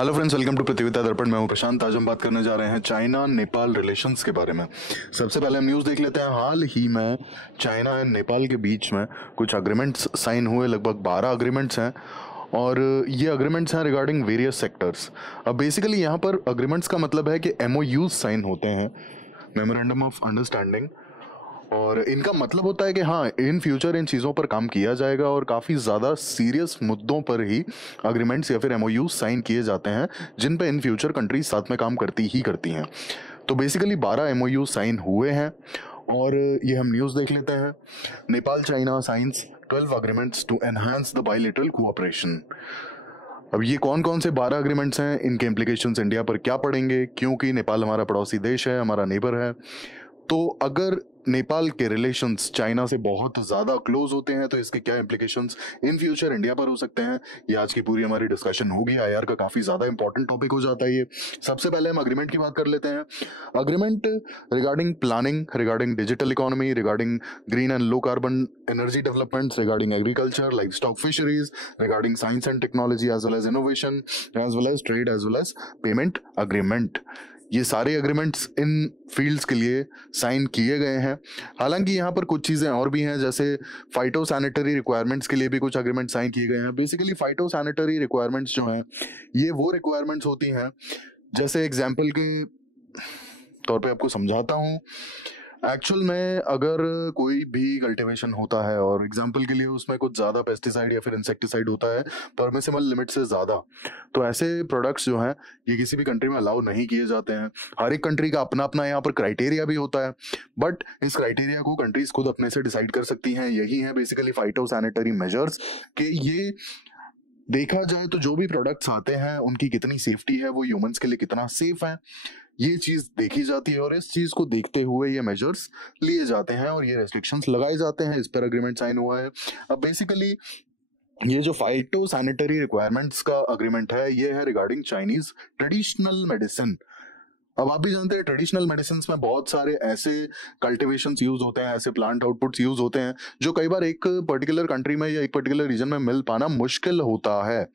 Hello friends, welcome to प्रतियोगिता दर्पण। मैं हूं प्रशांत। आज हम बात करने जा रहे हैं चाइना नेपाल रिलेशंस के बारे में। सबसे पहले हम न्यूज़ देख लेते हैं। हाल ही में चाइना एंड नेपाल के बीच में कुछ अग्रीमेंट्स साइन हुए। लगभग 12 अग्रीमेंट्स हैं और ये अग्रीमेंट्स हैं रिगार्डिंग वेरियस सेक्टर्स। अब बेसिकली यहाँ पर अग्रीमेंट्स का मतलब है कि MOUs साइन होते हैं, मेमोरेंडम ऑफ अंडरस्टैंडिंग, और इनका मतलब होता है कि हाँ, इन फ्यूचर इन चीज़ों पर काम किया जाएगा और काफ़ी ज़्यादा सीरियस मुद्दों पर ही अग्रीमेंट्स या फिर MOUs साइन किए जाते हैं, जिन पे इन फ्यूचर कंट्रीज साथ में काम करती हैं। तो बेसिकली 12 MOUs साइन हुए हैं और ये हम न्यूज़ देख लेते हैं। Nepal China signs 12 agreements to enhance the bilateral cooperation. अब ये कौन कौन से 12 अग्रीमेंट्स हैं, इनके इम्प्लीकेशंस इंडिया पर क्या पड़ेंगे, क्योंकि नेपाल हमारा पड़ोसी देश है, हमारा नेबर है। तो अगर नेपाल के रिलेशंस चाइना से बहुत ज़्यादा क्लोज होते हैं तो इसके क्या इम्प्लीकेशंस इन फ्यूचर इंडिया पर हो सकते हैं, ये आज की पूरी हमारी डिस्कशन होगी। IR का काफ़ी ज़्यादा इंपॉर्टेंट टॉपिक हो जाता है ये। सबसे पहले हम अग्रीमेंट की बात कर लेते हैं। Agreement regarding planning, regarding digital economy, regarding green and low carbon energy developments, regarding agriculture, life stock fisheries, regarding science and technology as well as innovation, as well as trade, as well as payment agreement. ये सारे agreements इन fields के लिए sign किए गए हैं। हालांकि यहाँ पर कुछ चीज़ें और भी हैं, जैसे फाइटो सैनिटरी रिक्वायरमेंट्स के लिए भी कुछ एग्रीमेंट साइन किए गए हैं। बेसिकली फाइटो सैनिटरी रिक्वायरमेंट्स जो हैं, ये वो रिक्वायरमेंट्स होती हैं, जैसे एग्जाम्पल के तौर पे आपको समझाता हूँ। एक्चुअल में अगर कोई भी कल्टीवेशन होता है और एग्जाम्पल के लिए उसमें कुछ ज़्यादा पेस्टिसाइड या फिर इंसेक्टिसाइड होता है परमिसिबल लिमिट से ज़्यादा, तो ऐसे प्रोडक्ट्स जो हैं ये किसी भी कंट्री में अलाउ नहीं किए जाते हैं। हर एक कंट्री का अपना अपना यहाँ पर क्राइटेरिया भी होता है, बट इस क्राइटेरिया को कंट्रीज खुद अपने से डिसाइड कर सकती हैं। यही है बेसिकली फाइटो सैनिटरी मेजर्स, कि ये देखा जाए तो जो भी प्रोडक्ट्स आते हैं उनकी कितनी सेफ्टी है, वो ह्यूमंस के लिए कितना सेफ है, ये चीज देखी जाती है और इस चीज को देखते हुए ये मेजर्स लिए जाते हैं और ये रेस्ट्रिक्शंस लगाए जाते हैं। इस पर अग्रीमेंट साइन हुआ है। अब बेसिकली ये जो फाइटो सैनिटरी रिक्वायरमेंट्स का अग्रीमेंट है, ये है रिगार्डिंग चाइनीज ट्रेडिशनल मेडिसिन। अब आप भी जानते हैं ट्रेडिशनल मेडिसिन में बहुत सारे ऐसे कल्टिवेशंस यूज होते हैं, ऐसे प्लांट आउटपुट्स यूज होते हैं जो कई बार एक पर्टिकुलर कंट्री में या एक पर्टिकुलर रीजन में मिल पाना मुश्किल होता है।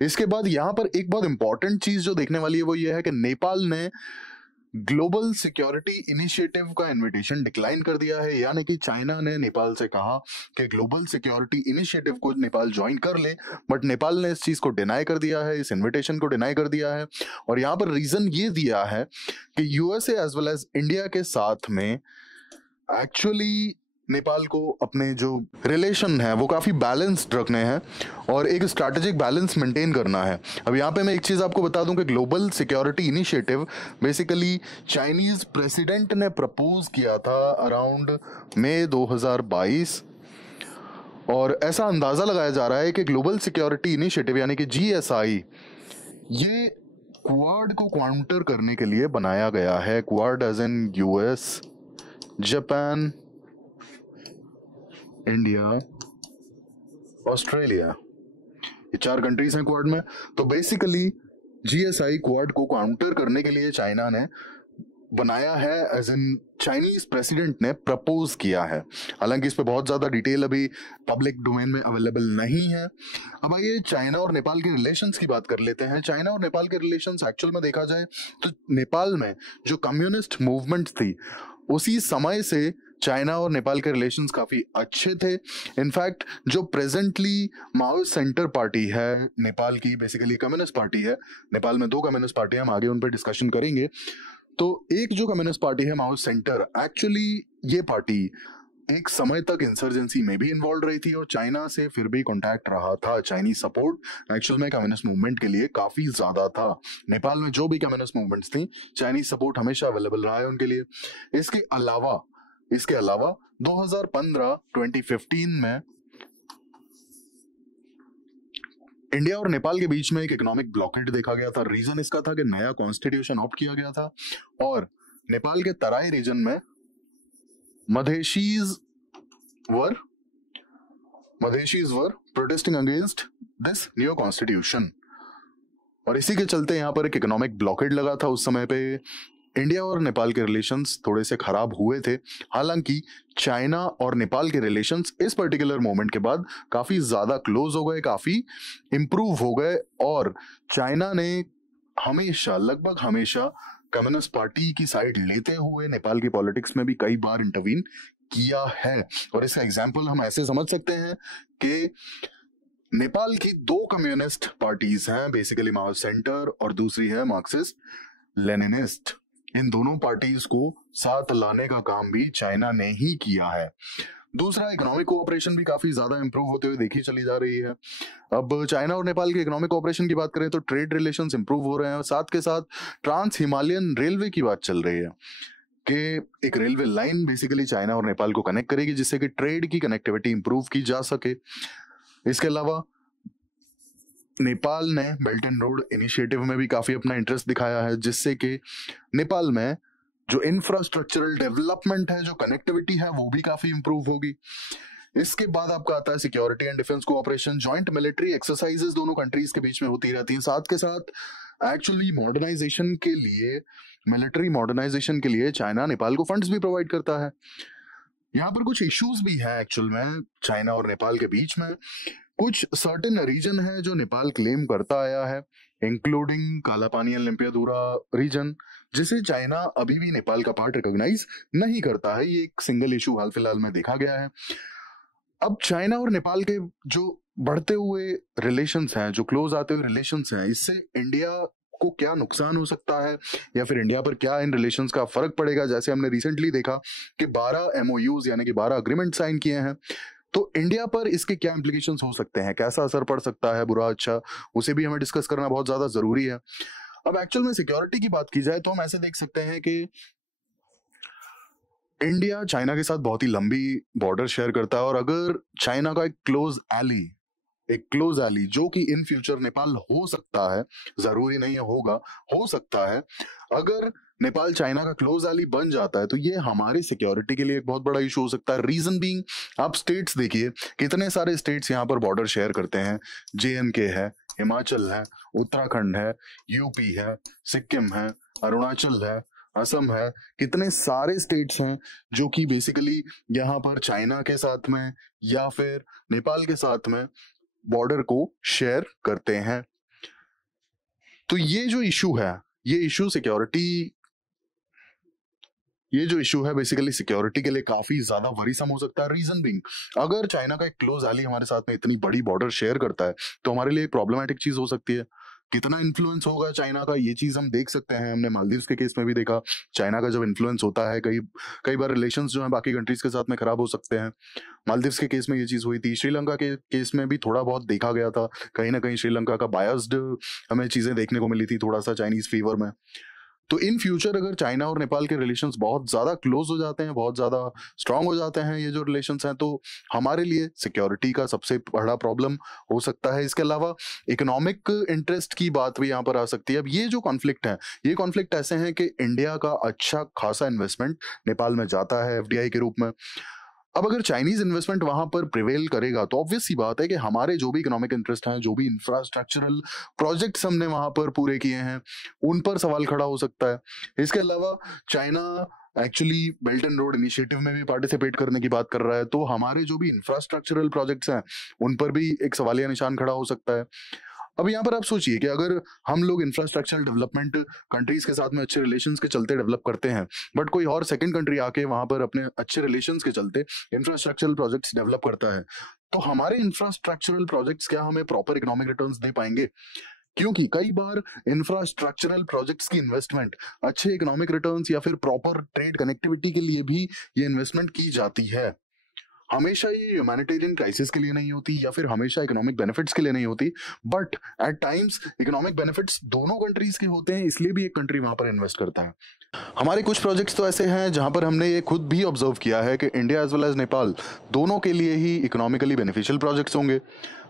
इसके बाद यहाँ पर एक बहुत इंपॉर्टेंट चीज जो देखने वाली है वो ये है कि नेपाल ने ग्लोबल सिक्योरिटी इनिशिएटिव का इनविटेशन डिक्लाइन कर दिया है। यानी कि चाइना ने नेपाल से कहा कि ग्लोबल सिक्योरिटी इनिशिएटिव को नेपाल ज्वाइन कर ले, बट नेपाल ने इस चीज को डिनाई कर दिया है, इस इनविटेशन को डिनाई कर दिया है। और यहाँ पर रीजन ये दिया है कि USA as well as India के साथ में एक्चुअली नेपाल को अपने जो रिलेशन है वो काफ़ी बैलेंस्ड रखने हैं और एक स्ट्रैटेजिक बैलेंस मेंटेन करना है। अब यहाँ पे मैं एक चीज़ आपको बता दूं कि global security initiative basically Chinese president ने प्रपोज किया था अराउंड मई 2022, और ऐसा अंदाज़ा लगाया जा रहा है कि ग्लोबल सिक्योरिटी इनिशिएटिव यानी कि GSI ये क्वाड को काउंटर करने के लिए बनाया गया है। Quad as in US, Japan, India, Australia, ये 4 कंट्रीज हैं क्वाड में। तो बेसिकली GSI क्वाड को काउंटर करने के लिए चाइना ने बनाया है, एज इन चाइनीज प्रेसिडेंट ने प्रपोज किया है। हालांकि इस पे बहुत ज्यादा डिटेल अभी पब्लिक डोमेन में अवेलेबल नहीं है। अब आइए चाइना और नेपाल के रिलेशंस की बात कर लेते हैं। चाइना और नेपाल के रिलेशंस एक्चुअल में देखा जाए तो नेपाल में जो कम्युनिस्ट मूवमेंट थी उसी समय से चाइना और नेपाल के रिलेशंस काफी अच्छे थे। इनफैक्ट जो प्रेजेंटली माओइस्ट सेंटर पार्टी है नेपाल की, बेसिकली कम्युनिस्ट पार्टी है। नेपाल में 2 कम्युनिस्ट पार्टी है, हम आगे उन पर डिस्कशन करेंगे। तो एक जो कम्युनिस्ट पार्टी है माओइस्ट सेंटर, एक्चुअली ये पार्टी एक समय तक इंसर्जेंसी में भी इन्वॉल्व रही थी और चाइना से फिर भी कांटेक्ट रहा था। चाइनीज सपोर्ट एक्चुअल में कम्युनिस्ट मूवमेंट के लिए काफी ज्यादा था। नेपाल में जो भी कम्युनिस्ट मूवमेंट्स थी, चाइनीज सपोर्ट हमेशा अवेलेबल रहा है उनके लिए। इसके अलावा 2015 में इंडिया और नेपाल के बीच में एक इकोनॉमिक ब्लॉकेड देखा गया था। रीजन इसका था कि नया कॉन्स्टिट्यूशन ऑप्ट किया गया था और नेपाल के तराई रीजन में Madhesis were protesting against this new constitution, और इसी के चलते यहाँ पर एक इकोनॉमिक ब्लॉकेड लगा था। उस समय पे इंडिया और नेपाल के रिलेशंस थोड़े से खराब हुए थे। हालांकि चाइना और नेपाल के रिलेशंस इस पर्टिकुलर मोमेंट के बाद काफी ज्यादा क्लोज हो गए, काफी इंप्रूव हो गए और चाइना ने हमेशा, लगभग हमेशा कम्युनिस्ट पार्टी की साइड लेते हुए नेपाल की पॉलिटिक्स में भी कई बार इंटरवीन किया है। और इसका एग्जाम्पल हम ऐसे समझ सकते हैं कि नेपाल की दो कम्युनिस्ट पार्टीज हैं, बेसिकली माओ सेंटर और दूसरी है मार्क्सिस्ट लेनिनिस्ट। इन दोनों पार्टीज को साथ लाने का काम भी चाइना ने ही किया है। दूसरा, इकोनॉमिक कोऑपरेशन भी काफी ज्यादा इंप्रूव होते हुए देखी चली जा रही है। अब चाइना और नेपाल के इकोनॉमिक कोऑपरेशन की बात करें तो ट्रेड रिलेशंस इंप्रूव हो रहे हैं, और साथ के साथ ट्रांस हिमालयन रेलवे की बात चल रही है कि एक रेलवे लाइन बेसिकली चाइना और नेपाल को कनेक्ट करेगी, जिससे कि ट्रेड की कनेक्टिविटी इंप्रूव की जा सके। इसके अलावा नेपाल ने बेल्ट एंड रोड इनिशिएटिव में भी काफी अपना इंटरेस्ट दिखाया है, जिससे कि नेपाल में जो इंफ्रास्ट्रक्चरल डेवलपमेंट है, जो कनेक्टिविटी है, वो भी काफी इंप्रूव होगी। इसके बाद आपका आता है security and defence cooperation. Joint military exercises दोनों कंट्रीज के बीच में होती रहती हैं। साथ के साथ एक्चुअली मॉडर्नाइजेशन के लिए, मिलिट्री मॉडर्नाइजेशन के लिए चाइना नेपाल को फंड्स भी प्रोवाइड करता है। यहाँ पर कुछ इश्यूज भी हैं एक्चुअल में चाइना और नेपाल के बीच में। कुछ सर्टेन रीजन है जो नेपाल क्लेम करता आया है, इंक्लूडिंग कालापानी एंड लिम्पियादुरा रीजन, जिसे चाइना अभी भी नेपाल का पार्ट रिकॉग्नाइज नहीं करता है। ये एक सिंगल इशू हाल फिलहाल में देखा गया है। अब चाइना और नेपाल के जो बढ़ते हुए रिलेशंस हैं, जो क्लोज आते हुए रिलेशंस हैं, इससे इंडिया को क्या नुकसान हो सकता है या फिर इंडिया पर क्या इन रिलेशंस का फर्क पड़ेगा। जैसे हमने रिसेंटली देखा कि 12 MOUs यानी कि 12 अग्रीमेंट साइन किए हैं, तो इंडिया पर इसके क्या इंप्लीकेशंस हो सकते हैं, कैसा असर पड़ सकता है, बुरा अच्छा, उसे भी हमें डिस्कस करना बहुत ज्यादा जरूरी है। अब एक्चुअल में सिक्योरिटी की बात की जाए तो हम ऐसे देख सकते हैं कि इंडिया चाइना के साथ बहुत ही लंबी बॉर्डर शेयर करता है, और अगर चाइना का एक क्लोज एली जो कि इन फ्यूचर नेपाल हो सकता है, जरूरी नहीं होगा, हो सकता है, अगर नेपाल चाइना का क्लोज एली बन जाता है तो ये हमारी सिक्योरिटी के लिए एक बहुत बड़ा इशू हो सकता है। रीजन बीइंग, आप स्टेट्स देखिए, कितने सारे स्टेट्स यहाँ पर बॉर्डर शेयर करते हैं। JNK है, हिमाचल है, उत्तराखंड है, यूपी है, सिक्किम है, अरुणाचल है, असम है, कितने सारे स्टेट्स हैं जो कि बेसिकली यहाँ पर चाइना के साथ में या फिर नेपाल के साथ में बॉर्डर को शेयर करते हैं। तो ये जो इशू है, ये इशू है बेसिकली सिक्योरिटी के लिए काफी ज्यादा वरीसम हो सकता है। रीजन बीइंग, अगर चाइना का एक क्लोज एली हमारे साथ में इतनी बड़ी बॉर्डर शेयर करता है तो हमारे लिए प्रॉब्लमैटिक चीज हो सकती है। कितना इन्फ्लुएंस होगा चाइना का, ये चीज हम देख सकते हैं। हमने मालदीव्स के केस में भी देखा, चाइना का जब इन्फ्लुएंस होता है, कई बार रिलेशंस जो है बाकी कंट्रीज के साथ में खराब हो सकते हैं। मालदीव्स के केस में ये चीज हुई थी। श्रीलंका के केस में भी थोड़ा बहुत देखा गया था, कहीं ना कहीं श्रीलंका का बायस्ड हमें चीजें देखने को मिली थी, थोड़ा सा चाइनीज फेवर में। तो इन फ्यूचर अगर चाइना और नेपाल के रिलेशंस बहुत ज्यादा क्लोज हो जाते हैं, बहुत ज्यादा स्ट्रांग हो जाते हैं ये जो रिलेशंस हैं, तो हमारे लिए सिक्योरिटी का सबसे बड़ा प्रॉब्लम हो सकता है। इसके अलावा इकोनॉमिक इंटरेस्ट की बात भी यहाँ पर आ सकती है। अब ये जो कॉन्फ्लिक्ट है, ये कॉन्फ्लिक्ट ऐसे हैं कि इंडिया का अच्छा खासा इन्वेस्टमेंट नेपाल में जाता है FDI के रूप में। अब अगर चाइनीज इन्वेस्टमेंट वहां पर प्रिवेल करेगा तो ऑब्वियस सी बात है कि हमारे जो भी इकोनॉमिक इंटरेस्ट हैं, जो भी इंफ्रास्ट्रक्चरल प्रोजेक्ट्स हमने वहां पर पूरे किए हैं, उन पर सवाल खड़ा हो सकता है। इसके अलावा China actually belt and road initiative में भी पार्टिसिपेट करने की बात कर रहा है, तो हमारे जो भी इंफ्रास्ट्रक्चरल प्रोजेक्ट्स हैं उन पर भी एक सवालिया निशान खड़ा हो सकता है। अब यहाँ पर आप सोचिए कि अगर हम लोग इंफ्रास्ट्रक्चरल डेवलपमेंट कंट्रीज के साथ में अच्छे रिलेशंस के चलते डेवलप करते हैं, बट कोई और सेकंड कंट्री आके वहां पर अपने अच्छे रिलेशंस के चलते इंफ्रास्ट्रक्चरल प्रोजेक्ट्स डेवलप करता है, तो हमारे इंफ्रास्ट्रक्चरल प्रोजेक्ट्स क्या हमें प्रॉपर इकोनॉमिक रिटर्न्स दे पाएंगे? क्योंकि कई बार इंफ्रास्ट्रक्चरल प्रोजेक्ट्स की इन्वेस्टमेंट अच्छे इकोनॉमिक रिटर्न्स या फिर प्रॉपर ट्रेड कनेक्टिविटी के लिए भी ये इन्वेस्टमेंट की जाती है। हमेशा ये ह्यूमैनिटेरियन क्राइसिस के लिए नहीं होती या फिर हमेशा इकोनॉमिक बेनिफिट्स के लिए नहीं होती, but at times economic benefits दोनों कंट्रीज के होते हैं, इसलिए भी एक कंट्री वहां पर इन्वेस्ट करता है। हमारे कुछ प्रोजेक्ट्स तो ऐसे हैं जहां पर हमने ये खुद भी ऑब्जर्व किया है कि India as well as Nepal दोनों के लिए ही इकोनॉमिकली बेनिफिशियल प्रोजेक्ट्स होंगे।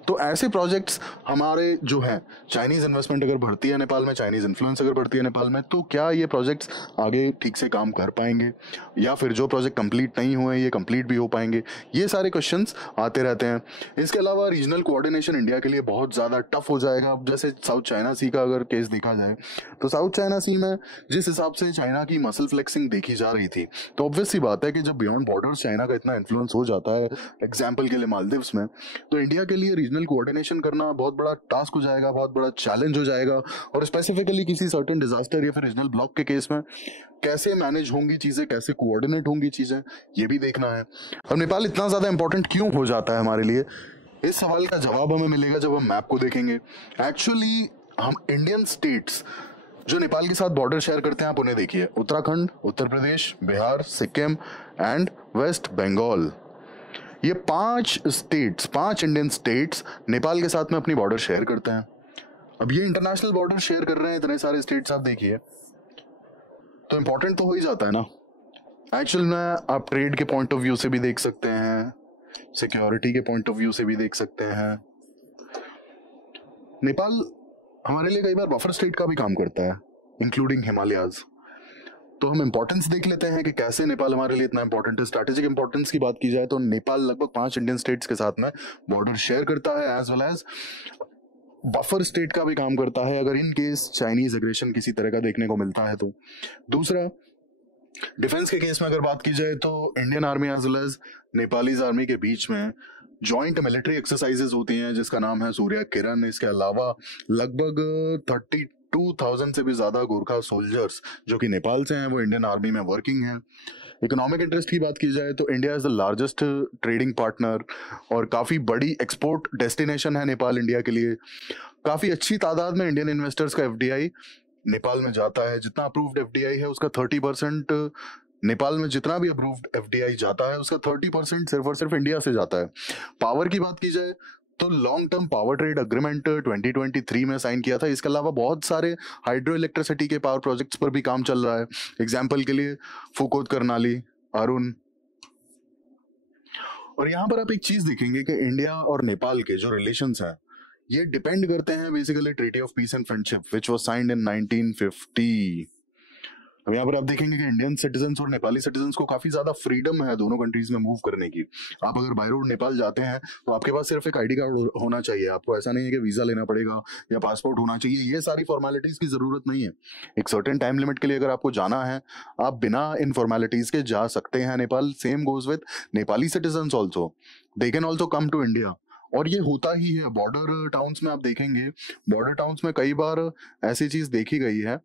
तो ऐसे प्रोजेक्ट्स हमारे जो हैं, चाइनीज इन्वेस्टमेंट अगर बढ़ती है नेपाल में, चाइनीज इन्फ्लुएंस अगर बढ़ती है नेपाल में, तो क्या ये प्रोजेक्ट्स आगे ठीक से काम कर पाएंगे या फिर जो प्रोजेक्ट कंप्लीट नहीं हुए ये कंप्लीट भी हो पाएंगे? ये सारे क्वेश्चंस आते रहते हैं। इसके अलावा रीजनल कोऑर्डिनेशन इंडिया के लिए बहुत ज़्यादा टफ हो जाएगा। अब जैसे साउथ चाइना सी का अगर केस देखा जाए तो साउथ चाइना सी में जिस हिसाब से चाइना की मसल फ्लेक्सिंग देखी जा रही थी, तो ऑब्वियस सी बात है कि जब बियॉन्ड बॉर्डर्स चाइना का इतना इन्फ्लुएंस हो जाता है, एग्जाम्पल के लिए मालदीव्स में, तो इंडिया के लिए रीजनल कोऑर्डिनेशन करना बहुत बड़ा टास्क हो जाएगा, बहुत बड़ा चैलेंज हो जाएगा। और स्पेसिफिकली किसी सर्टेन डिजास्टर या फिर रीजनल ब्लॉक के केस में कैसे मैनेज होंगी चीजें, कैसे कोऑर्डिनेट होंगी चीजें, ये भी देखना है। अब नेपाल इतना ज्यादा इंपॉर्टेंट क्यों हो जाता है हमारे लिए, इस सवाल का जवाब हमें मिलेगा जब हम मैप को देखेंगे। एक्चुअली हम इंडियन स्टेट्स जो नेपाल के साथ बॉर्डर शेयर करते हैं, आप उन्हें देखिए, उत्तराखंड, उत्तर प्रदेश, बिहार, सिक्किम एंड वेस्ट बंगाल। ये 5 इंडियन स्टेट्स नेपाल के साथ में अपनी बॉर्डर शेयर करते हैं। अब ये इंटरनेशनल बॉर्डर शेयर कर रहे हैं इतने सारे स्टेट्स, आप देखिए, तो इंपॉर्टेंट तो हो ही जाता है ना। एक्चुअल में आप ट्रेड के पॉइंट ऑफ व्यू से भी देख सकते हैं, सिक्योरिटी के पॉइंट ऑफ व्यू से भी देख सकते हैं। नेपाल हमारे लिए कई बार बफर स्टेट का भी काम करता है, इंक्लूडिंग हिमालयाज। तो हम इंपॉर्टेंस देख लेते हैं कि कैसे नेपाल हमारे लिए इतना इंपॉर्टेंट है। स्ट्रैटेजिक इंपॉर्टेंस की बात की जाए तो नेपाल लगभग 5 इंडियन स्टेट्स के साथ में बॉर्डर शेयर करता है, as well as buffer state का भी काम करता है अगर इन केस चाइनीज एग्रेशन किसी तरह का देखने को मिलता है तो। दूसरा, डिफेंस के केस में अगर बात की जाए तो Indian army as well as Nepalese army के बीच में जॉइंट मिलिट्री एक्सरसाइजेज होती हैं जिसका नाम है सूर्य किरण। इसके अलावा लगभग 32,000 से भी ज्यादा गोरखा सोल्जर्स जो कि नेपाल से हैं वो इंडियन आर्मी में वर्किंग हैं। इकोनॉमिक इंटरेस्ट की बात की जाए तो India is the largest trading partner और काफी बड़ी एक्सपोर्ट डेस्टिनेशन है नेपाल इंडिया के लिए। काफी अच्छी तादाद में इंडियन इन्वेस्टर्स का एफडीआई नेपाल में जाता है। जितना अप्रूव्ड एफडीआई है उसका 30%, नेपाल में जितना भी अप्रूव्ड एफडीआई जाता है उसका 30% सिर्फ और सिर्फ इंडिया से जाता है। पावर की बात की जाए तो long term power trade agreement 2023 में साइन किया था। इसके अलावा बहुत सारे हाइड्रो इलेक्ट्रिसिटी के पावर प्रोजेक्ट्स पर भी काम चल रहा है। एग्जाम्पल के लिए फूकोट, करनाली, अरुण। और यहाँ पर आप एक चीज देखेंगे कि इंडिया और नेपाल के जो रिलेशंस हैं ये डिपेंड करते हैं basically treaty of peace and friendship which was signed in 1950। अब यहाँ पर आप देखेंगे कि इंडियन सिटीजन्स और नेपाली सिटीजन्स को काफी ज्यादा फ्रीडम है दोनों कंट्रीज में मूव करने की। आप अगर बाय रोड नेपाल जाते हैं तो आपके पास सिर्फ एक आईडी कार्ड होना चाहिए, आपको ऐसा नहीं है कि वीजा लेना पड़ेगा या पासपोर्ट होना चाहिए, ये सारी फॉर्मेलिटीज की जरूरत नहीं है। एक सर्टेन टाइम लिमिट के लिए अगर आपको जाना है आप बिना इन फॉर्मेलिटीज के जा सकते हैं Nepal. Same goes with Nepali citizens also, they can also come to India. और ये होता ही है बॉर्डर टाउन्स में। आप देखेंगे बॉर्डर टाउन्स में कई बार ऐसी चीज देखी गई है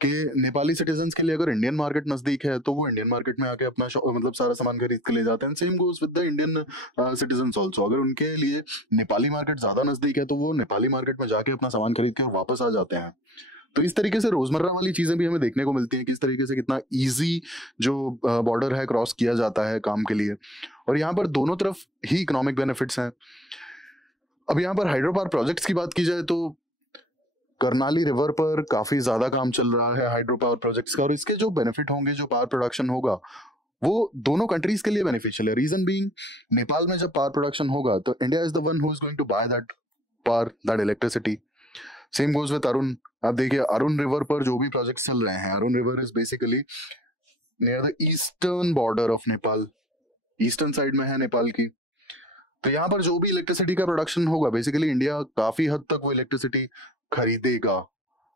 कि नेपाली सिटीजन्स के लिए अगर इंडियन मार्केट नजदीक है तो वो इंडियन मार्केट में आके अपना मतलब सारा सामान खरीद के ले जाते हैं। Same goes with the Indian citizens also, अगर उनके लिए नेपाली मार्केट ज्यादा नजदीक है तो वो नेपाली मार्केट में जाके अपना सामान खरीद के वापस आ जाते हैं। तो इस तरीके से रोजमर्रा वाली चीजें भी हमें देखने को मिलती हैं, किस तरीके से कितना इजी जो बॉर्डर है क्रॉस किया जाता है काम के लिए। और यहाँ पर दोनों तरफ ही इकोनॉमिक बेनिफिट्स हैं। अब यहाँ पर हाइड्रो पावर प्रोजेक्ट्स की बात की जाए तो करनाली रिवर पर काफी ज्यादा काम चल रहा है हाइड्रो पावर प्रोजेक्ट्स का, और इसके जो बेनिफिट होंगे, जो पावर प्रोडक्शन होगा वो दोनों कंट्रीज के लिए बेनिफिशियल है। रीजन बीइंग, नेपाल में जब पावर प्रोडक्शन होगा तो India is the one who is going to buy that power, that electricity. Same goes with Arun. आप देखिए अरुण रिवर पर जो भी प्रोजेक्ट्स चल रहे हैं, Arun river is basically near the eastern border of Nepal, eastern side में है नेपाल की। तो यहाँ पर जो भी इलेक्ट्रिसिटी का प्रोडक्शन होगा बेसिकली इंडिया काफी हद तक वो इलेक्ट्रिसिटी खरीदेगा,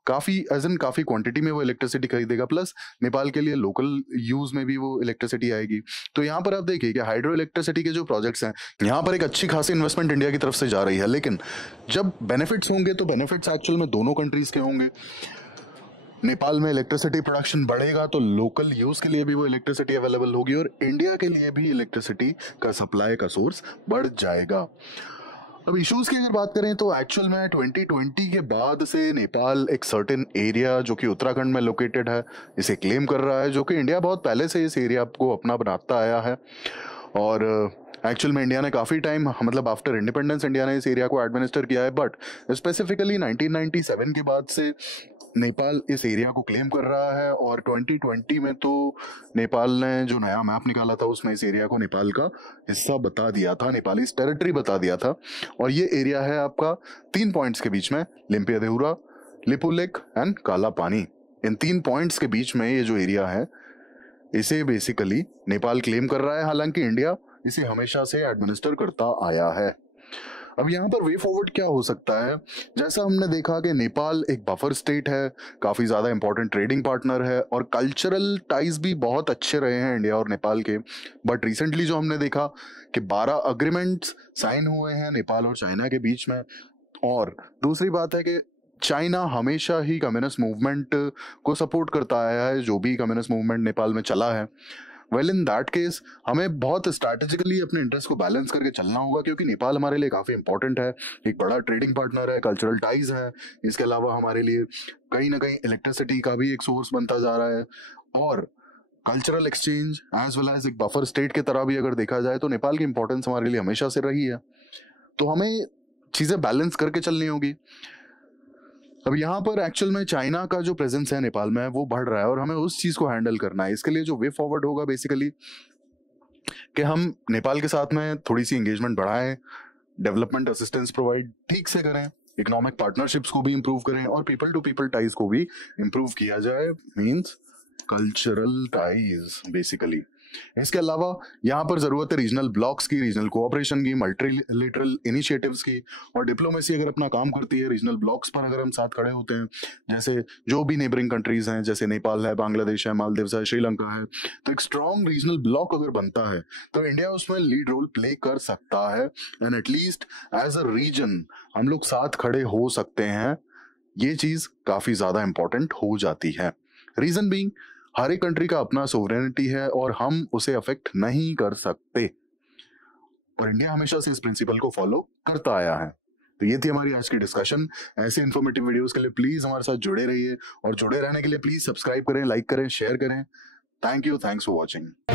काफी क्वांटिटी में वो इलेक्ट्रिसिटी खरीदेगा, प्लस नेपाल के लिए लोकल यूज में भी वो इलेक्ट्रिसिटी आएगी। तो यहाँ पर आप देखिए कि हाइड्रो इलेक्ट्रिसिटी के जो प्रोजेक्ट्स हैं यहाँ पर एक अच्छी खासी इन्वेस्टमेंट इंडिया की तरफ से जा रही है। लेकिन जब बेनिफिट्स होंगे तो बेनिफिट्स एक्चुअल में दोनों कंट्रीज के होंगे। नेपाल में इलेक्ट्रिसिटी प्रोडक्शन बढ़ेगा तो लोकल यूज के लिए भी वो इलेक्ट्रिसिटी अवेलेबल होगी और इंडिया के लिए भी इलेक्ट्रिसिटी का सप्लाई का सोर्स बढ़ जाएगा। अब इश्यूज की अगर बात करें तो एक्चुअल में 2020 के बाद से नेपाल एक सर्टेन एरिया जो कि उत्तराखंड में लोकेटेड है इसे क्लेम कर रहा है, जो कि इंडिया बहुत पहले से इस एरिया को अपना बनाता आया है। और एक्चुअल में इंडिया ने काफ़ी टाइम, मतलब आफ्टर इंडिपेंडेंस इंडिया ने इस एरिया को एडमिनिस्टर किया है, बट स्पेसिफिकली 1997 के बाद से नेपाल इस एरिया को क्लेम कर रहा है। और 2020 में तो नेपाल ने जो नया मैप निकाला था उसमें इस एरिया को नेपाल का हिस्सा बता दिया था, नेपाली टेरिटरी बता दिया था। और ये एरिया है आपका 3 पॉइंट्स के बीच में, लिम्पियादेहुरा, लिपुलेक एंड काला पानी। इन 3 पॉइंट्स के बीच में ये जो एरिया है इसे बेसिकली नेपाल क्लेम कर रहा है, हालांकि इंडिया इसे हमेशा से एडमिनिस्टर करता आया है। अब यहाँ पर वे फॉरवर्ड क्या हो सकता है, जैसा हमने देखा कि नेपाल एक बफर स्टेट है, काफ़ी ज़्यादा इंपॉर्टेंट ट्रेडिंग पार्टनर है और कल्चरल टाइज भी बहुत अच्छे रहे हैं इंडिया और नेपाल के। बट रिसेंटली जो हमने देखा कि 12 अग्रीमेंट्स साइन हुए हैं नेपाल और चाइना के बीच में। और दूसरी बात है कि चाइना हमेशा ही कम्युनिस्ट मूवमेंट को सपोर्ट करता आया है, जो भी कम्युनिस्ट मूवमेंट नेपाल में चला है। वेल इन दैट केस हमें बहुत स्ट्रैटेजिकली अपने इंटरेस्ट को बैलेंस करके चलना होगा, क्योंकि नेपाल हमारे लिए काफ़ी इंपॉर्टेंट है, एक बड़ा ट्रेडिंग पार्टनर है, कल्चरल टाइज है, इसके अलावा हमारे लिए कहीं ना कहीं इलेक्ट्रिसिटी का भी एक सोर्स बनता जा रहा है और cultural exchange as well as एक बफर स्टेट की तरह भी अगर देखा जाए तो नेपाल की इंपॉर्टेंस हमारे लिए हमेशा से रही है। तो हमें चीज़ें बैलेंस करके चलनी होगी। अब यहाँ पर एक्चुअल में चाइना का जो प्रेजेंस है नेपाल में वो बढ़ रहा है और हमें उस चीज़ को हैंडल करना है। इसके लिए जो वे फॉरवर्ड होगा बेसिकली कि हम नेपाल के साथ में थोड़ी सी एंगेजमेंट बढ़ाएं, डेवलपमेंट असिस्टेंस प्रोवाइड ठीक से करें, इकोनॉमिक पार्टनरशिप्स को भी इंप्रूव करें और पीपल टू पीपल टाइज को भी इंप्रूव किया जाए, मींस कल्चरल टाइज बेसिकली। इसके अलावा यहाँ पर जरूरत है रीजनल ब्लॉक्स की, रीजनल कोऑपरेशन की, मल्टीलेटरल इनिशिएटिव्स की, और डिप्लोमेसी अगर अपना काम करती है रीजनल ब्लॉक्स पर अगर हम साथ खड़े होते हैं, जैसे जो भी नेबरिंग कंट्रीज हैं, जैसे नेपाल है, बांग्लादेश है, मालदीव्स है, श्रीलंका है, तो एक स्ट्रॉन्ग रीजनल ब्लॉक अगर बनता है तो इंडिया उसमें लीड रोल प्ले कर सकता है and at least as a reason हम लोग साथ खड़े हो सकते हैं। ये चीज काफी ज्यादा इंपॉर्टेंट हो जाती है। रीजन बीइंग हर एक कंट्री का अपना सोवरेनिटी है और हम उसे अफेक्ट नहीं कर सकते, और इंडिया हमेशा से इस प्रिंसिपल को फॉलो करता आया है। तो ये थी हमारी आज की डिस्कशन। ऐसे इन्फॉर्मेटिव वीडियोस के लिए प्लीज हमारे साथ जुड़े रहिए और जुड़े रहने के लिए प्लीज सब्सक्राइब करें, लाइक करें, शेयर करें। Thank you, thanks for watching.